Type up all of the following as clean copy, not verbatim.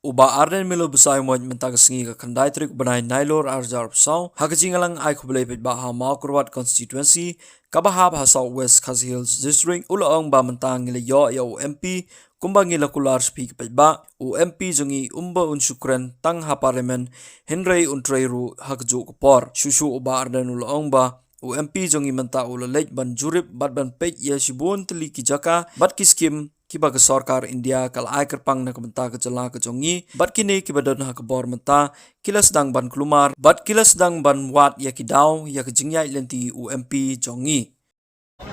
Uba Ardent milo besai moy mentag sengi ka kandai trik benai nailor arjar psau hakajingalang ai Khublei ba ha mau kurwat constituency kabahab ha South West Khasi Hills district ulaong ba mentang ngile yo ya MP kumba ngila kular speak ba MP jungi umba unsukren tang ha parliament Henry untreiru hakju kopor shushu uba Ardent ulaong ba MP jungi menta ulalej ban jurip bat ban pej ya Shibun teli ki jaka bat ki skim kiba ke sarkar India kal ai kerpang na kebenta ke jela ke jongi bat kini kiba don ha kebor menta kila sdang ban klumar bat kila sdang ban wat ya kidau ya ke jingyai lenti UMP jongi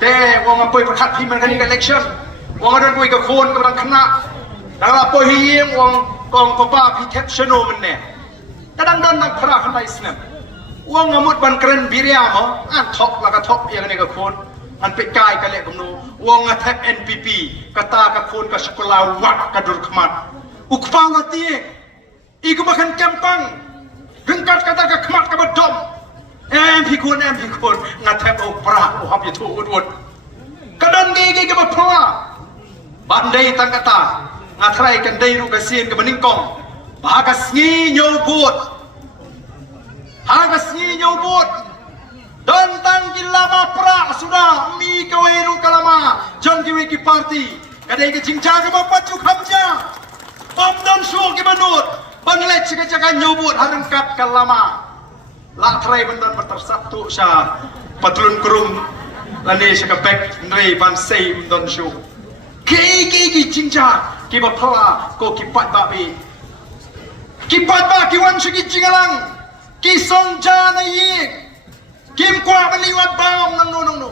te wong apoi perkhat pi man kani election wong adon koi ke khon ke bang khna dang la po hieng wong kong papa pi tek sheno men ne kadang don nak khra khna islam wong ngamut ban kren biria mo an thok la ka thok ya kani ke khon an pe kai ka le kumno wong attack NPP kata ka khon ka sekolah wak ka dur khmat ukpang ati iku makan kempang rengkat kata ka khmat ka bedom MP khon ngattack opra o hab yetu udwot kadan ge ka bapra bandai tang kata ngatrai kan dai ru ka sien ka beningkong ba ka sngi nyobot ha ka sngi nyobot dan tangkil lama pra sudah mi kaweru kalama jong kiwei ki party kadai ke jingcha ke bapak cuk hamja pam dan su ke banut banglek cika-cika nyobot harengkat kalama la trai bendan bertersatu sya patlun kurung lane sekapek nrei ban sei dan su ki jingcha ki bapala ko ki pat ba bi ki pat ba ki wan su ki jingalang ki songja na yi Kim kwa baliwat bam nang no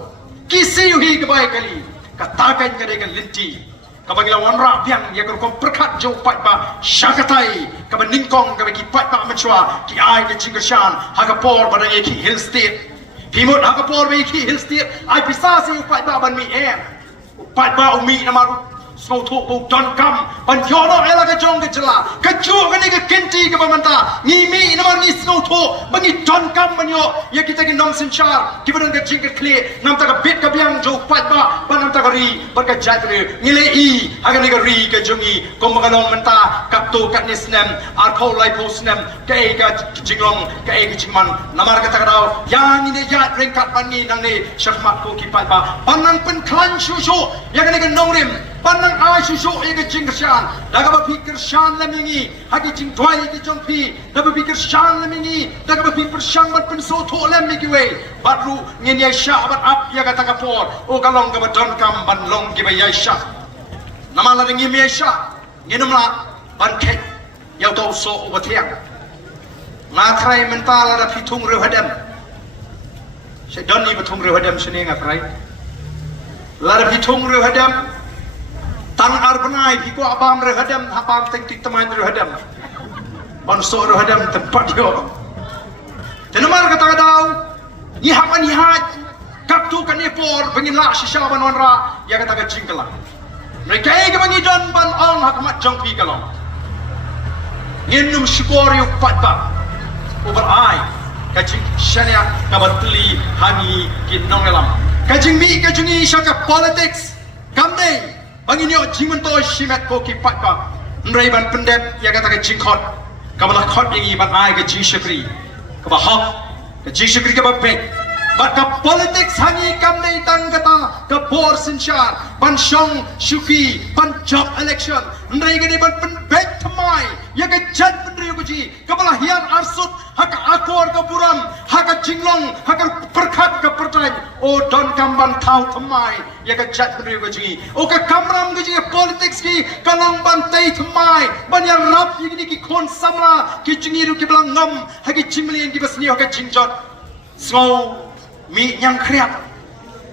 kisiu hi ke bai kali katakan ke dengan linti kabagila wanra piang ya ko perkat jo pat ba syakatai ka beningkong ka bagi pat ba machwa ki ai ke jingashan Hapoh pada ye ki hill state himut Hapoh be ki hill state ai bisa si pat ba ban mi em pat ba umi namaru Smau tu bau don kam ban jono ela ke jong ke jela ke ju ke ni ke kinti ke pemanta ngimi nama ni smau tu bangi don kam banyo ya kita ke nong sinchar kita dan ke jing ke kle nam ta ke bit ke biang jo pat ba ban nam ta ke ri ber ke jat re ngile i ha ke ni ke ri ke jongi kom ka nong menta kap tu kat ni snem ar khol lai po snem ke jinglong ke jingman namar ka ta ka dau yang ni jat ring kat ban ni nang ni shaphang ko ki pat ba panang pen klan shu ya ke ni ke nong rim panang ai susu ege jingkershan daga berpikir shan lemingi hagi jing twai ege jongpi daga berpikir shan lemingi daga berpikir shan bat penso to lemi kiwei batru ngin yai sha bat ap ya kata kapor o kalong ke badon kam ban long ke yai sha nama la ngim yai sha nginum la ban kek yau to so o batiang ngatrai mental ada pitung re hadam sedon ni pitung re hadam sini ngatrai la pitung re hadam tang arbanai ki ko abam rehadam abam tek teman rehadam banso rehadam tempat yo tenamar kata kadau ni hapan ni haj kaptu kan epor bengin la shisha ban wanra ya kata ka jingkala mereka ke bangi don ban ong hakmat jong pi kalong nginum syukur yu patba over ai kajing shania kabatli hani ki nongelam kajing mi kajungi shaka politics kamdei bagi ni jimen to shimet ko ki pat ka nrei ban pendep ya kata ke jingkhot ka bala khot yang iban ai ke jishakri ka ba hok ke jishakri ka ba pek ba ka politics hangi kam nei tang kata ka bor sinchar ban shong shuki ban job election nrei ke ni ban pendep thamai ya ke jat pendri ko ji ka bala hiar arsut hak akor ka buram hak jinglong hak perkhat ka pertai o don kamban thau thamai ya ka jat pendri ko ji o ka kamram ko ji politics ki kalong ban tai thamai ban ya rap yi ki khon samra ki jingiru ki blang ngam hak jimlien ki basni hak jingjot so mi yang kriap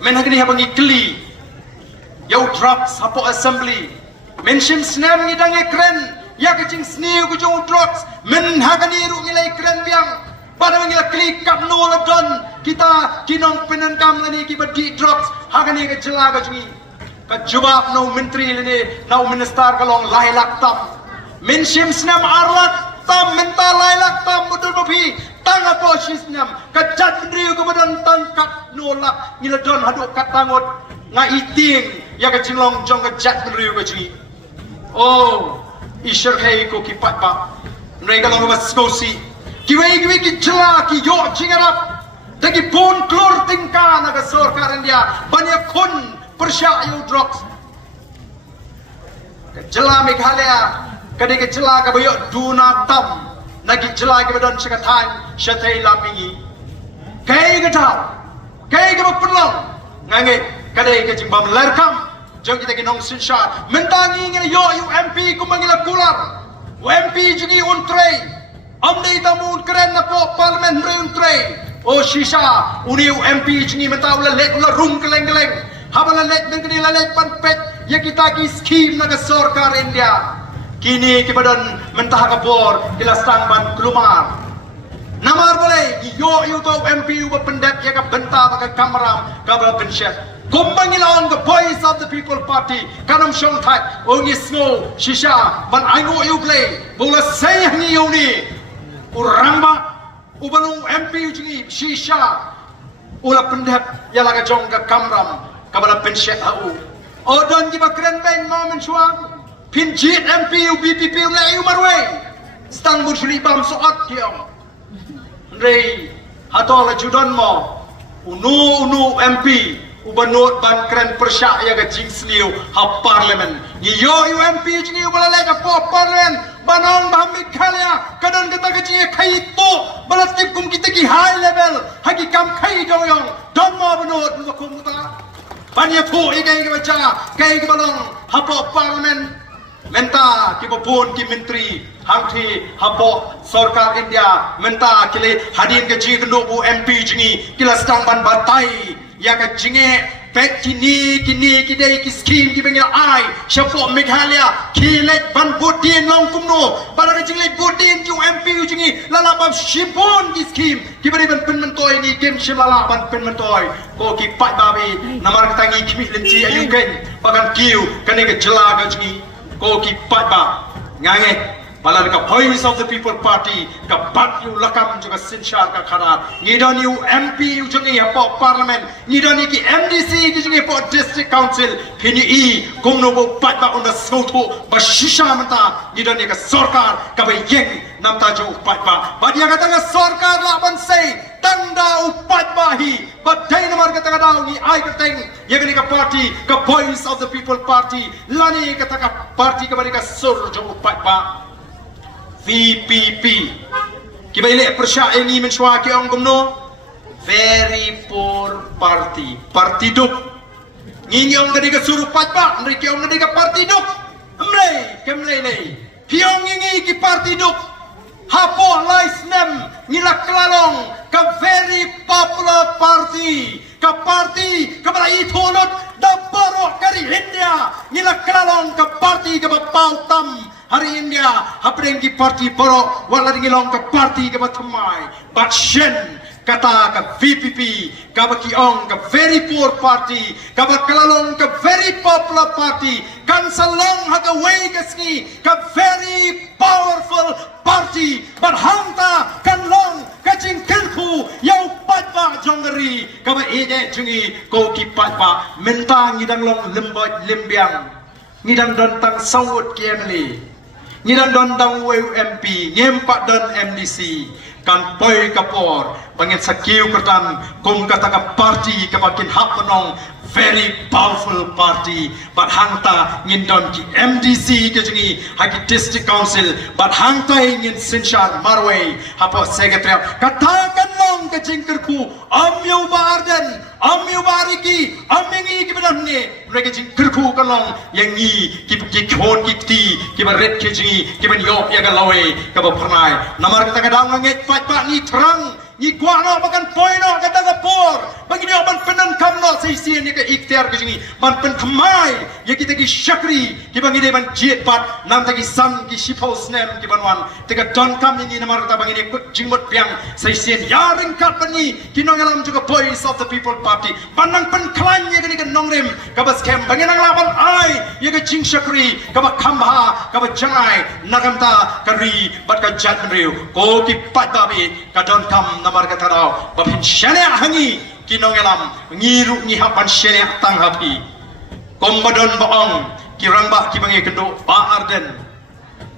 men hak ni habangi kli yo drop Hapoh assembly mention snam ni dange kren ya ke jing sniu ku jong drugs men hagani ru ngilai kren biang pada ngila klik kap no ladon kita kinong penan kam lani ki badi drugs hagani ke jela ka jungi ka jawab no menteri lani no minister kalong lai lak tam men shim snam arlak tam menta lai lak tam betul babi tang apa shisnam ka jat ndri ku badan tangkat no lak ngila don haduk kat tangot nga iting ya ke jinglong jong ka jat ndri ku jungi oh Isher kai ko ki pat ba. Mereka long ba skosi. Kiwei ki jela ki yo jingarap. Dagi pun klor tingka naga sarkar India. Banyak kun persyayu drugs. Jela Meghalaya. Kadi ke jela ka bayo duna tam. Nagi jela ke badan sekatan syatai lapingi. Kai ke tau. Kai ke perlong. Ngange kadi ke jimbam lerkam. Jom kita ke nong sinsha. Mentangi ngene yo MP kumangila kular. MP jungi on trei. Amdei tamu keren na po parliament re on trei. O shisha uni MP jungi mentau la lek la rum keleng-keleng. Habala lek dengan la lek pan pet ya kita ki skim naga sarkar India. Kini kebadan mentah kapor kila stang ban klumar. Namar boleh yo tau MP uba pendet ya ka benta ka kamera ka bala pensyet. Kumbangilawan the voice of the people party kanam shong thai ongi snow shisha ban aingo you play bola say ni yoni uramba ubanu MP ujingi shisha ula pendet ya laga jong ka kamram ka bala pensyet au odon di bakren bang moment shwa pinjit MP VPP la you marway stang burshli bam soat kiam rei hatola judon mo unu MP ubanot ban keren persyak ya ke jingsliu ha parlimen yo MP jingi ubala lega po parlimen banang bahamik khalia kadan kita ke jingi khai to balatip kum kita ki high level hagi kam khai doyong don mo banot makum ta banya tho ikai ke baca kai ke balong Hapoh parlimen menta ki popon ki menteri hangthi Hapoh sarkar India menta kile hadin ke jingthmu MP jingi kila stang ban batai ya ka jinge pet kini kidai ki skim ki bengil ai shaphang Meghalaya kilet ban budin long kumno bala ka jingle budin ju MP jingi lala bab Shibun ki skim ki bari ban penmentoi ni game shimala ban penmentoi ko ki pat babi namar tangi kimi lenci ayu ken bagan kiu kane ke jela ka jingi ko ki pat ba ngange bala ka voice of the people party ka bat yu lakam juga sinshar ka khara ngidon yu MP yu jungi Hapoh parliament ngidon ki MDC ki jungi Hapoh district council pynmih kumno bo pat ba on the soto ba shisha manta ngidon ka sarkar ka ba yeng namta jo pat ba badia kata ka sarkar la ban sei tanda upat bahi badai namar kata daw ni ai kateng yagni ka party ka voice of the people party lani kata ka party ka bari ka sur jo upat ba VPP kibaile persya ini menshwa ki ong gumno very poor party party duk nginyong gadi ka surupat ba ndri ki ong gadi ka party duk amlei kemlei nei piong ngi ki party duk Hapoh lais nem ngilak kelalong ka very popular party ka party ka balai tholot da baroh kari India ngilak kelalong ka party ka bapau tam hari India haprengi party baroh wala ngilong ka party ka batamai but shen kata ka VPP ka bakiong ka very poor party ka kelalong ka very popular party kan salong haga way kasni ka very powerful party but hangta kan long ka jingthmu yau patba jongari ka ba eje jungi ko ki patba menta ngidang long lembot lembiang ngidang don tang sawut kiamli ngidang don dang MP ngempak don MDC kan poi kapor bangin sakiu kertan kum kata ka party ka bakin hak penong very powerful party but hangta ngindon ki MDC ke jungi haki district council but hangta ngin sinshar marway Hapoh secretary katakan long ke jingkerku amyu Ardent amyu bariki amengi ki bedanne mereka jingkerku kalong yang ngi ki khon ki baret ke jungi ki ben yo ya galawe ka ba pernai namar kata kadang nget pat pak ni terang ni kuano makan poino kata kapor bagi dia ban penan kamno seisi ni ke ikhtiar ke sini ban pen kemai ya kita ki syakri ki bagi dia ban jait pat nam tagi sam ki shipau snem ki banwan tega don kam ini namar kata bagi dia jingmot piang seisi ya ringkat bani ki nongalam juga voice of the people party banang pen klan ya ke nongrem ka bas kem bagi nang laban ai ya ke jing syakri ka ba khambha ka ba jangai nagamta kari bat ka jat mriu ko ki pat babi ka don kam namar kata daw babin syariah hangi kinongelam ngiru ngihapan syariah tang hapi kombadon baong kirangba ki bangi kendo ba Ardent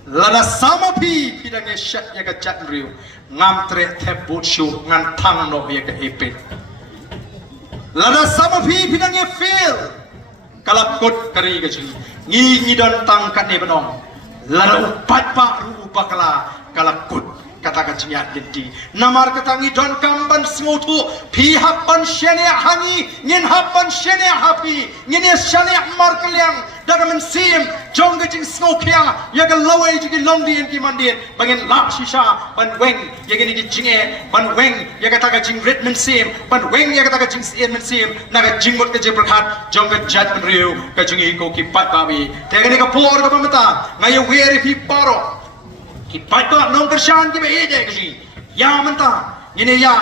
Lada sama pi Pdiang syak ya ka chat riu ngam tre thep but shu ngan thang no ya ka epet. Lada sama pi Pdiang fail kalap kot kari ka chi ngi don tang kat ne banong. Lada upat pa ru upakala kalap kot kata ka chi ya dinti namar kata ngi don kamban sngewtu pi hapan shene hangi ngin hapan shene hapi ngin shene mar kaliang daga men sim jong ga jing snokya ya ga lawai ji long di ki mandin bangin la shisha ban weng ya ga ni jinge ban weng ya ga ta ga jing red men sim ban weng ya ga ta ga jing sien men sim na ga jing mot ga je prakhat jong ga jat men riu ka jing ko ki pat babi te ga ni ka por ga pamata ngai weri pi baroh ki pat ba nong kershan ki be je ga ji ya menta ini ya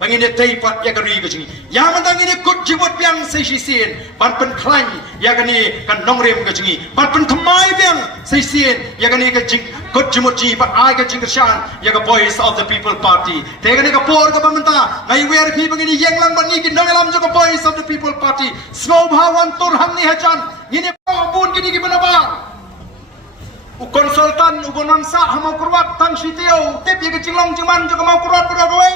bangin tei pat ya kari gajing ya mantang ini kut jibut piang sei sien ban pen klan ya gani kan nongrem gajing ban pen thamai piang sei sien ya gani ka jing kut jimut ji ban ai ka jing shan ya ga voice of the people party te gani ka por ka pamenta ngai wer phi bangin yang lang ban ni ki nangalam jo ka voice of the people party sngewbha wan tur ham ni hachan ini pun kini ki banaba u konsultan u gonansa hamau kurwat tang sitio tep ya ka jinglong jingman jo ka mau kurwat beroi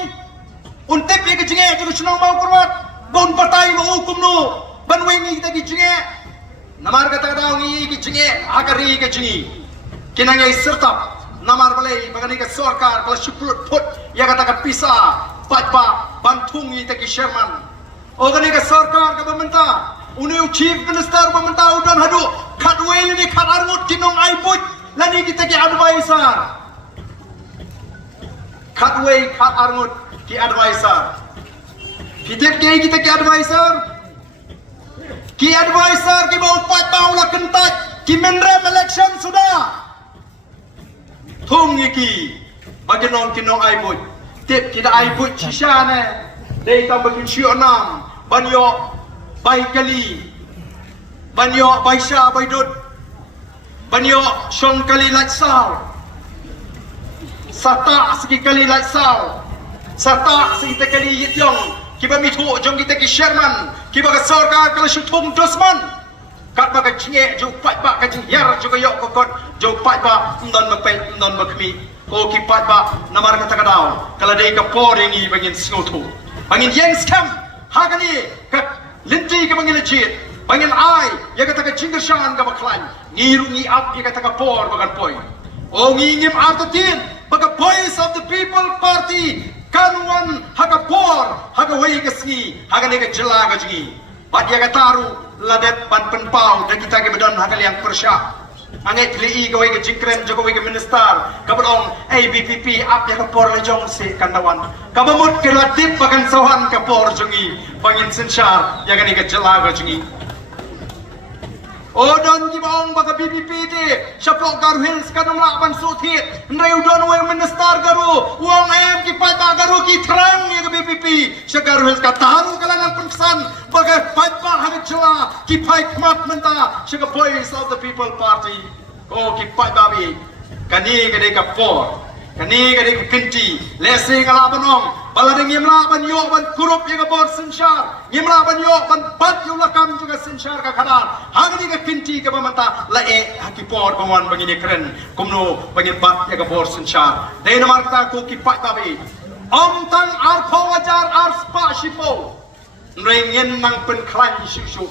untuk yang kejengek juga senang mau kurwat bon patai mau hukum no ban wengi kita kejengek namar kata kata ngi kejengek agari kejengi kinangai serta namar balai bagani ke sarkar kalau syukur put ya kata kat pisah patpa bantungi kita ke Sherman ogani ke sarkar ke pemerintah uni chief minister pemerintah udon hadu kadwei ni kadarmut kinong aiput lani kita ke advisor kadwei kadarmut ki advisor kita ki advisor ki bau pat bau la kentat ki menrem election sudah thung ki bagi nong kinong aibut tip kita aibut shisha ne dei tam bagi sio nam banyo bai kali banyo bai sha bai dut banyo shong kali lak sao sata segi kali lak sao Sata kita kali yityong kiba mithu jong kita ki Sherman kiba ka sarkar kala shuthum dusman kat ba ka chinge jo pat ba ka jing yar jo ka yok kokot jo pat ba ndon ma pe ndon ma khmi ko ki pat ba namar ka takadaw kala dei ka poringi bangin sngewtu bangin yang scam hagani ka linti ka bangin legit bangin ai ya ka taka jingershan ka baklan ngiru ngi up ya ka taka por bagan poi o ngim artatin baga voice of the people party kanwan haga por haga wei kesni haga nega jela ga jingi bat ya taru ladet ban penpau dan kita ke bedan haga liang persya angai kli ga wei ga jingkren jogo wei ga minister kabong VPP ap ya ka por le jong se kandawan kabamut ke latip bagan sawan ka por jingi bangin sensyar ya ga nega jela ga jingi Odon ki bang baga VPP de shaphang garu hills kanamla ban suthit ndai udon we minister garu uang em ki pada garu ki thrang ye VPP shagaru hills ka taru kalangan pensan baga pada ha jela ki pai khmat menta shaga voice of the people party ko ki pada bi kani gade ka por kani gade ka kinti lesi kala banong baladeng yemla ban yo ban kurup ye ka bor sensyar yemla ban yo ban bat yo lakam juga sensyar ka khadar hagni ka kinti ka bamata la e haki por bangwan bangini keren kumno bangin bat ye ka bor sensyar dei namar ta ko ki pat babi om tang arpho wajar arspa shipo ngin nang pen klan shushu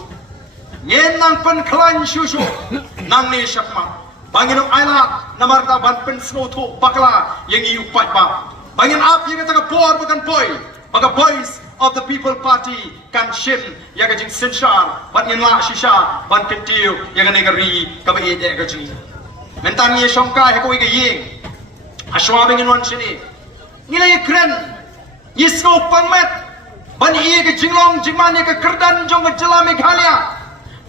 ngin nang pen klan shushu nang ni shakma bangin ailat namar ta ban pen sngewtu bakla yang iu pat ba bangin ap yang kata por bukan poi baga voice of the people party kan shin yang ka jing sensyar ban ngin la shisha ban ketiu yang ka negeri ka ba e de ka jing mentan ye shongka he ko ge ying ashwa bengin wan shini ngilai kren yisgo pangmet ban e ge jinglong jingman ye ka kerdan jong jela meghalaya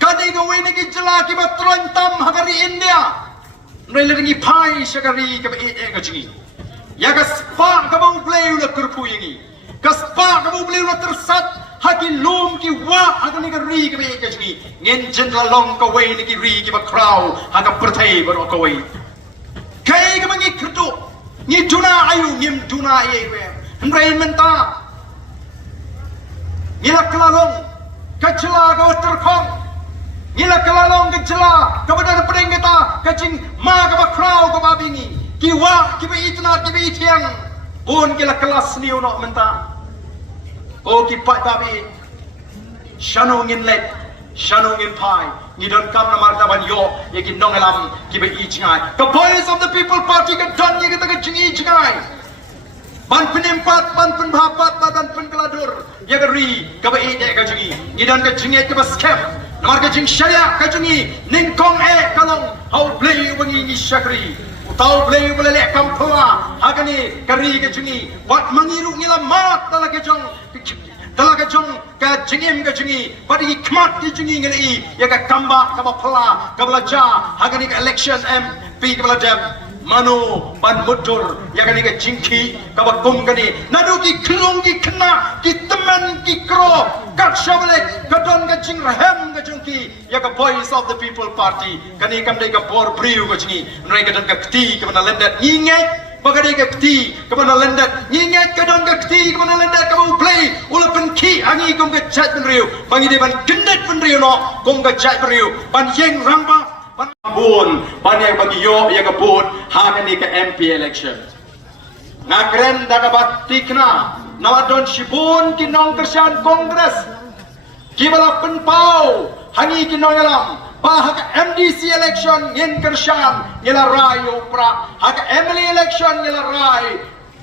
kadai go we ne ge jela ki ba trontam hagari india nrelengi pai shagari ka ba e ka jing ya ka spa ka ba ubleu na kurpu yingi ka spa ka ba ubleu na tersat haki lum ki wa agani ka ri ka be ka jing ngin jin la long ka wei ni ki ri ki ba kraw ha ka perthai ba ka wei kai ka mangi khtu ni tuna ayu ngim tuna ye we nrai menta ni la klalong ka chla ka terkhong ngila kalalong ke jela kepada pedeng kita kajing ma ke bakrau ke babingi kiwei Pdiang pun kila kelas ni unok menta o kipat babi shanu ngin lek shanu ngin pai ni don kam na martaban yo ye ki nong elam kiwei chingai the voice of the people party ke don ye kita ke jingi chingai ban penimpat ban penbapat ban penkeladur ye ke ri kiwei de ke jingi ni don ke jingi ke baskem namar ke jing syariah ke jingi ningkong kalong hau blei wangi ni syakri utau blei boleh kampua hagani kari ke jingi wat mangiru ngila mat dalam ke jong ke jingim ke jingi padi khmat ke jingi ngai ya ke kamba ka pala ka belajar hagani ke election MP ke belajar manu ban mudur ya kani ke jingki ka kum kani nadu ki klung ki kena ki teman ki kro kat shabale kadon ke jing rahem ke jungki ya ke voice of the people party kani kam dei ka bor briu ke jingi nrai kadon ke kti ke mana lendat nginget bagade ke kti ke mana lendat nginget kadon ke kti ke mana lendat ka play ula penki angi kum ke chat penriu bangi de ban gendet penriu no kum ke chat penriu ban yeng ramba bun banyak bagi yo ya kebun hakani ke MP election ngakren daga batikna nawadon Shibun kinong kersian kongres kibala penpau hangi kinong yalam bah ke MDC election ngin kersian ngila rai yo pra hak Emily election ngila rai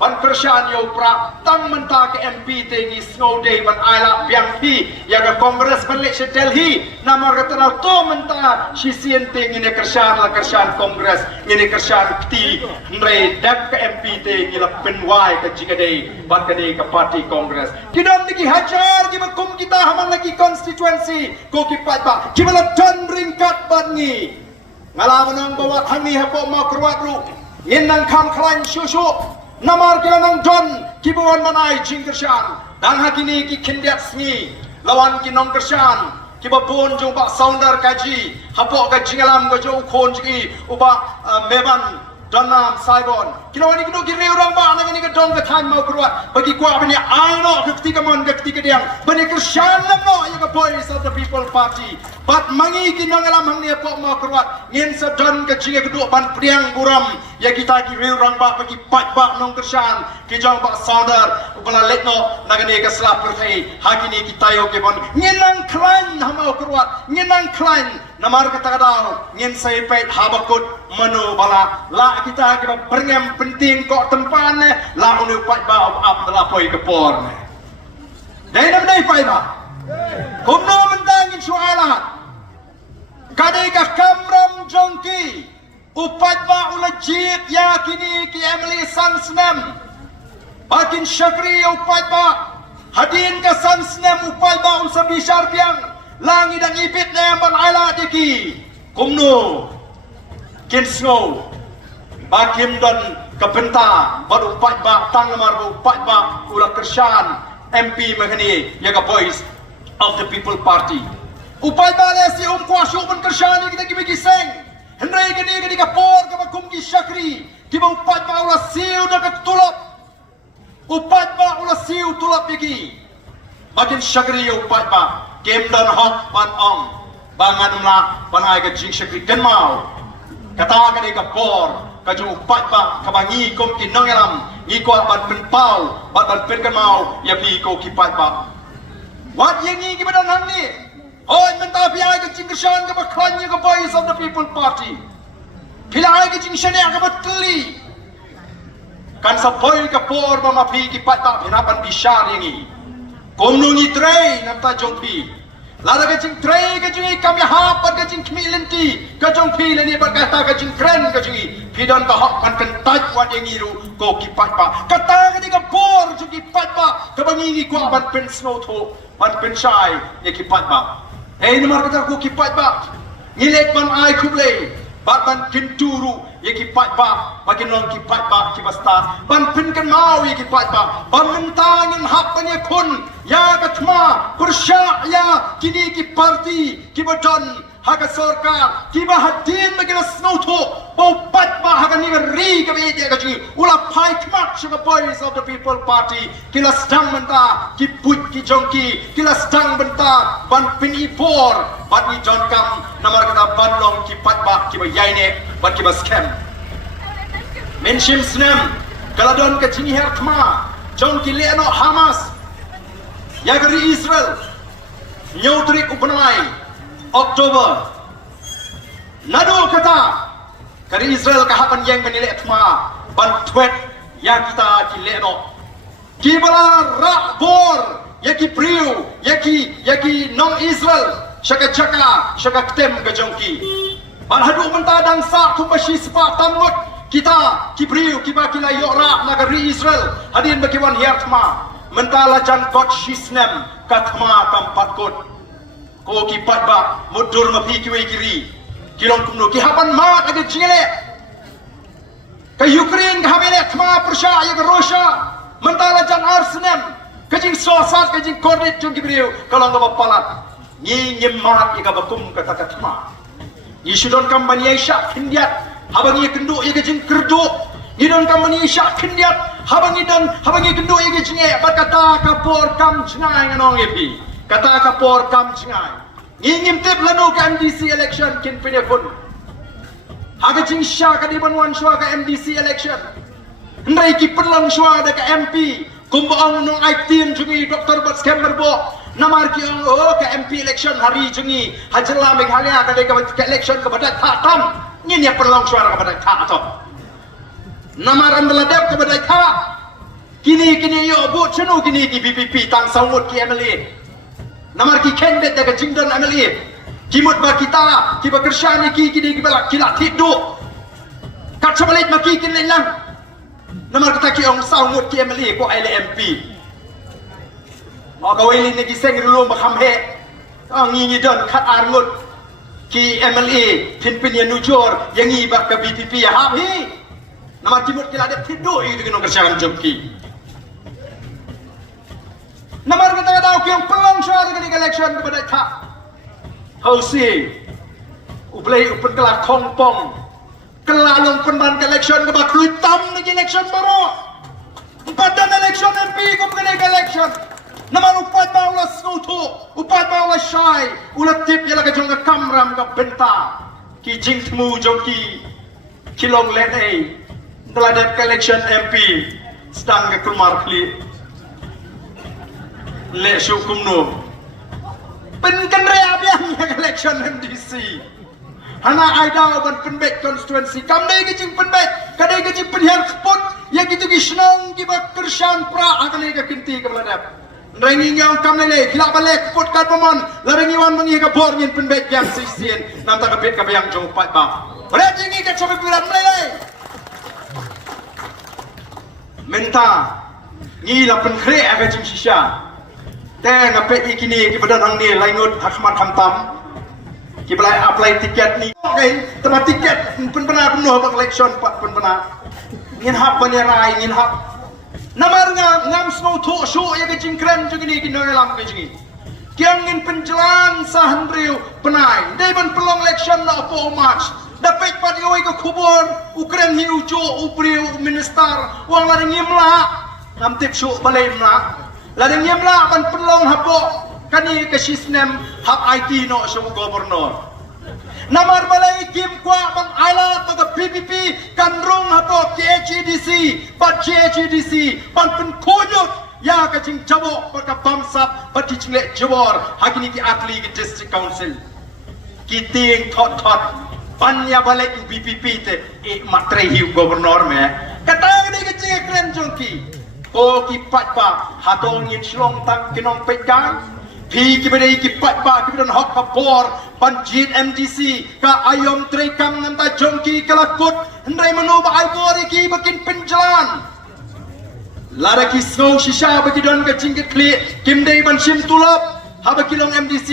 ban kersian yo pra tang menta ke MP tengi snowday ban aila Pdiang ya ke kongres ban election Delhi namar kata to menta sisien tengi ne kersian la kersian kongres ngini kersian ti ndre dak ke MP tengi la penwai ke jingade ban kade ke parti kongres kidam niki hajar ki makum kita haman lagi constituency ko ki patba ki bala don ringkat ban ni ngalaman nang bawat hani Hapoh ma kurwat lu ngin nang kam klan shushu namar kila nang don kibuan manai jing kersian dan hakini ki kindiat smi lawan ki nong kersian kibabon jong ba sounder kaji Hapoh ka jingalam ka jo khon ji uba meban donam saibon kilawani kido ki reurang ba nang ni ka dong ka than mau kurwat bagi kwa bani aino kti ka mon kti ka diang bani kersian lam no ya ka voice of the people party bat mangi ki nong alam hang ni Hapoh mau kurwat ngin sa don ka jinga kedua ban Pdiang buram ya kita ki reurang ba bagi pat ba nong kersian ki jong ba sounder ubala letno nagani ka slap perthai hakini kita yo ke bon nginang klan hamau kurwat nginang klan namar kata kadau ngin sai pet habakut manu bala la kita ke berngam penting kok tempan la unu pat ba up la poi ke por dai nam dai pai ba kumno mentangin sualat kadai ka kamram jongki upat ba ula jit ya kini ki Emily sansnem bakin syakri upat ba hadin ka sansnem upat ba ul sabishar Pdiang langi dan ibit na ban ala diki kumno kinsngo bakim don kebenta baru upat ba tang lamar upat ba ula kersian MP mahani ya ka voice of the people party upat ba le si kuasyo pun kersian kita kibigi seng hendrai gani ka por ka bakum ki syakri kiba upat ba ula siu da ka tulop upat ba ula siu tulop diki bakin syakri ya upat ba kem dan hot ban ong bangan mla banai ka jing syakri kan mau kata ka ka por ka ju upat ba ka bangi kom ki nong elam ngi ko ban penpau ban pen kan mau ya pi ko ki pat ba wat yang ngi ki badan hang ni oi menta pi ai ka jing kersian ka ba klan ka voice of the people party pila ai ka jing syariah ka batli kan sapoi ka por ba ma pi ki pat ba pinapan bishar yang ngi komnungi trei namta jongpi lada ka jing trei ka jing kami hapat ka jing kmilenti ka jongpi leni berkata ka jing kren ka jing pidon ka hak kan kentaj wat yang iru ko kipat pa kata ka ni ka por ju kipat pa ka bangi ko ban pen snow tho ban pen shai ye kipat ba namar kata ko kipat ba ngilet ban ai Khublei ban kinturu ye kipat ba bagi nong kipat ba kibasta ban pen kan mau ye kipat ba ban mentangin hak pan ye kun ya katma kursya ya kini ki parti ki badon hak sarkar ki bahadin magina snow tho Paupat bahagan ni ri ke media ke cing. Ulah pai kemat suka boys of the people party. Kila sedang benta, ki put ki jongki. Kila sedang benta, ban pynmih por. Ban ni jongkam, namar kata ban long ki pat bah ki bayai ne, ban ki bas scam. Menshim snem, kalau don ke cing her kema. Jongki leano Hamas. Ya kari Israel. Nyutrik upenai. Oktober. Nado kata. Kari Israel kahapan yang menilai kema ban tweet yang kita kilek no. Kibala rak bor yaki priu yaki non Israel syaka ketem ke jongki. Ban hadu menta dang sa kumpashi sepa tamut kita kipriu kiba kila yora nagari Israel hadin bakiwan hiar kema mentala jan kot shisnem katma tampat kot. Ko kipat ba mudur mapi kiwei kiri. Kilong kumno kihapan mat ada cile ke Ukraine khamele thma Persia ya ke Russia mentala jan Arsenal kejing sosat kejing kordit jung kibriu kalau ngaba palat ni nyemat ya ka bakum kata thma ni sudon kampanye syak hindiat habang ye kenduk ya kejing kerduk ni don kampanye syak hindiat habang ye kenduk ya kejing bat kata kapor kam chngai nganong epi kata kapor kam chngai ingin tip lanu ke MDC election kin pinepun. Haga jing sya ka di banwan syua ke MDC election. Ndai ki perlang syua da ke MP. Kumbaang nung aitin jungi Dr. Bat Scam merbo. Namar ki ke MP election hari jungi. Hajela meghalya ka di ke election ke badat tak tam. Ngin ya perlang syua ke badat tak atau. Namar andaladep ke badat tak. Kini yo bu chenu kini ki VPP tang sawut ki MLA. Namar ki candidate daga jingdan MLA kimut ba kita ki bekerja ni ki balak kila tidu kat sebalit maki kin lang namar kita ki ong sawut ki MLA ko ai MP maka weli ni ki seng dulu makham he ngi don kat arngut ki MLA pin ya nujur yang ngi ba ke VPP ya ha hi namar kimut kila de tidu itu kino kerjaan jomki. Namar kita tahu yang pelong syar ke election kepada tak. Hausi, ublei upen kelak kongpong, kelalong penban ke election kepada kluitam lagi election baroh. Padan election MP kepada election. Namar upat baulah sngewtu, upat baulah syai, ulat tip ialah kejong ke kamram ke benta, ki jingthmu jongki, kilong lenei, telah ada ke election MP, sedang ke klumar kli. Le syukum no penkan rea biang yang election MDC hana aida ban penbet constituency kamdai gijing penbet kadai gijing penhiar keput yang gitu gisnong kiba kersan pra akali ka kinti ka beladap rengi yang kamdai le kila balik keput kan pemon larengi wan mengi ka bor ngin penbet yang sisien nam ta ka bet ka biang jong pat ba ora jingi ka chobe biram le menta ni la pen kre aga jing shisha teh ngapet ikini ki badan hang ni lainut hakmat hamtam ki balai apply tiket ni okay tempat tiket pun pernah penuh bak election pat pun pernah ngin hap panerai ngin hap namar ngam sngewtu shu ya ke jingkren jugini ki noelam ke jingi kiang ngin penjalan sahandriu penai dai ban pelong election na Hapoh march dapat pati oi ke kubur Ukraine hi ujo upriu minister wang lari ngimla ngam tip shu balai mla ladang yemla ban pelong Hapoh kani ke sisnem hap IT no shu gubernur namar balai kim kwa ban aila to PPP kandrung Hapoh KHDC bat KHDC ban pen konyut ya ka jing jabo ka bamsap bat diclek jawar hakini ki atli ki district council ki ting thot panya balai PPP te matre hiu gubernur me kata ni ke jing kren jongki ko ki pat ba hatong ngin shlong tak kinong Pdiang pi ki bedai ki pat ba ki don hok kapor ban jit MDC ka ayom trei kam nanta jongki kalakut ndai manu ba ai gori ki bakin penjalan lara ki snow shisha bagi don ka cingkit kli kim dei ban sim tulap haba kilong MDC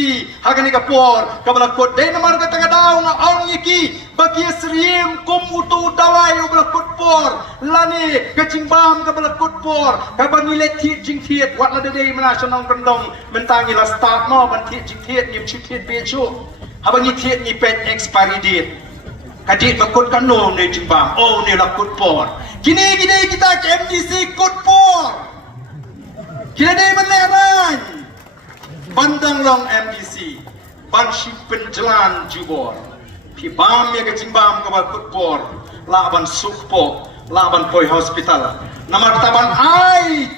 hagani kapor kabalakut dei namar ka tanga daw nga ong yiki bagi sriem kum utu dawai ubalakut por lani kacing bam kabalakut por kabangi let thi jing thiet wat la dei mana sonong kendong mentangi la start no ban thi jing thiet nim chi thiet pe chu habangi thiet ni pet expiry date Kadik bakut kanu ni jimbang. Oh ni lah kut por. Kini kita ke MDC kut por. Kini dia meneran. Bandang long MDC. Ban shipin jalan jubor. Pi bam ya ke jimbang ke kut por. Laban sukpo. Laban poi hospital. Nama kita ban ai.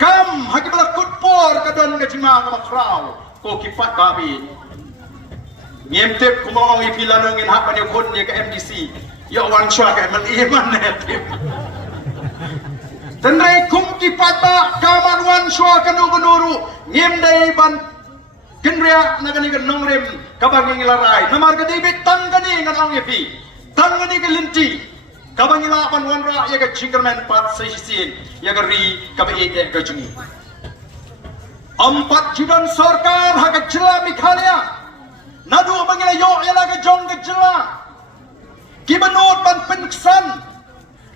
Kam haki bala kut por kadon ke jimbang ke makrau. Ko kipat babi. Nyemtep kumong ipilanong in hak ni kon ni ke MDC. Yo wan chwa ke man iman net. Tenrai kum ki pata kaman wan chwa kanu gunuru nyem dai ban kenria nagani ke nongrem kabang ngilarai. Namar ke David tangani nganong ipi. Tangani ke linti. Kabang ngilapan wan ra ya ke jingkerman pat sesisin ya ke ri ka be ke jungi. Empat jiban sarkar hak jela mikhalia. Nadu bangila yo ialah ke jong ke jela. Kibenut ban penksan.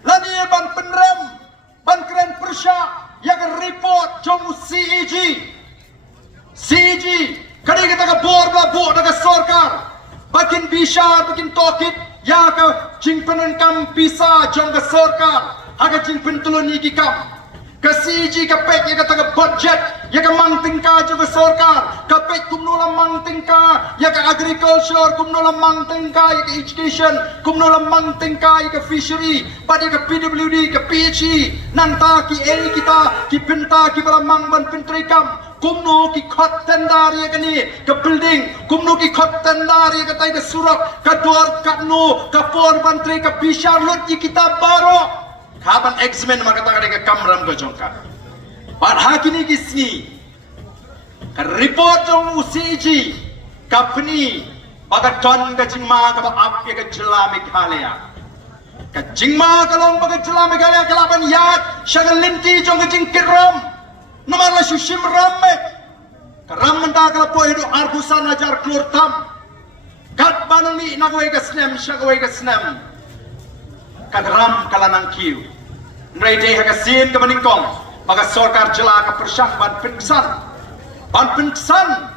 Lani ban penrem. Ban keren persya. Yang report jong CEG. CEG. Kali kita ke bor bela bor dengan sarkar. Bakin bisa, bakin tokit. Ya ke jingpenan kam pisa jong ke sarkar. Haga jingpen tulun niki kam. Ke CEG ke pek ya kata ke budget. Ya ke mang tingka juga sarkar. Kapek kumnula mang tingka. Ya ke agriculture kumnula mang tingka. Ya ke education kumnula mang tingka. Ya ke fishery. Pada ke PWD ke PHE. Nanta ki A kita. Ki pinta ki bala mang ban pintrikam. Kumno ki khot tendar ya ke ni. Ke building. Kumno ki khot tendar ya ke tay ke surak. Ke dor katno. Ke por bantri ke bisar lut ki kita baroh. Kapan examen maka kata ke kamram ke jongka. Pat hakini kisni. Ke report jong UCG. Company. Baga ton ke jingma ke ap ke jela Meghalaya. Ke jingma ke long baga jela Meghalaya ke laban yat. Syagal linti jong ke jingkiram. Namala sushim ramme. Ke ram menta ke lapo hidu arbusan ajar klur tam. Kat banali nagawai ke snem. Syagawai ke snem. Kadram kalanang kiu. Nrai deh hakasin ke meningkong. Baga sarkar jela ke persyang ban pingsan. Ban pingsan.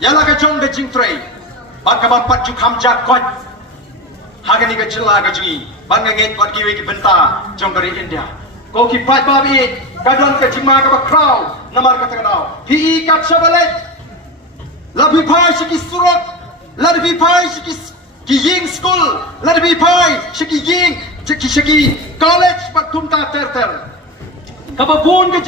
Yalah ke jong ke jing trei. Ban ke ban pat juk hamjak khoit. Hagani ke jela ke jingi. Ban ke ngin pat kiwei ke benta. Jong ke India. Ko ki pat babi. Kadon ke jima ke bakrau. Namar kata kadau. PE kat syabalet. Labi pai siki surat. Labi pai siki ying school, labi pai, shiki ying, shiki college, pat tumta terter. Kababun ke